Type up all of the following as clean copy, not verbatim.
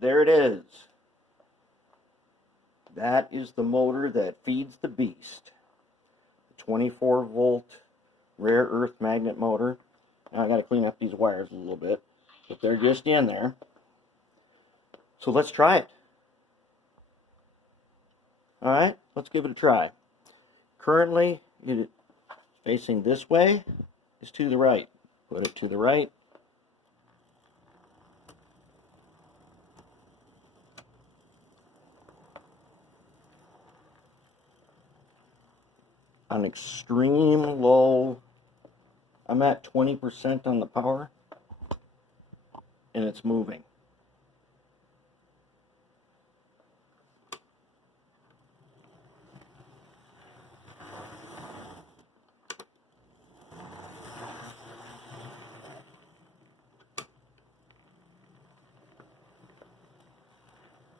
there it is. That is the motor that feeds the beast. 24 volt rare earth magnet motor. Now I got to clean up these wires a little bit, but they're just in there. So let's try it. Alright, let's give it a try. Currently, it is facing this way, is to the right. Put it to the right. On extreme low, I'm at 20% on the power, and it's moving.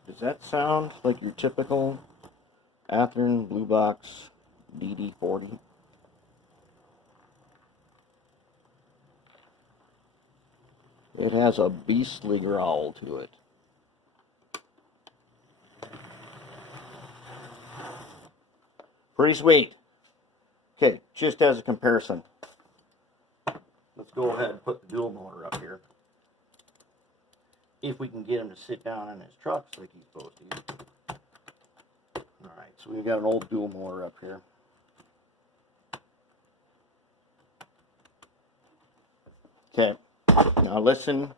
Does that sound like your typical Athearn Blue Box DD40? It has a beastly growl to it. Pretty sweet. Okay, just as a comparison, let's go ahead and put the dual motor up here. If we can get him to sit down in his trucks like he's supposed to. Alright, so we've got an old dual motor up here. Okay, now listen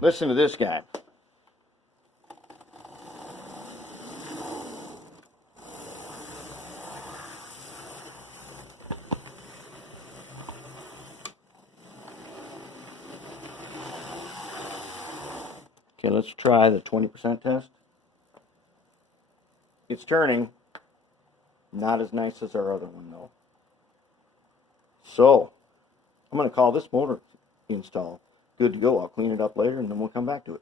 to this guy. Okay, let's try the 20% test. It's turning. Not as nice as our other one though. So, I'm going to call this motor install good to go. I'll clean it up later and then we'll come back to it.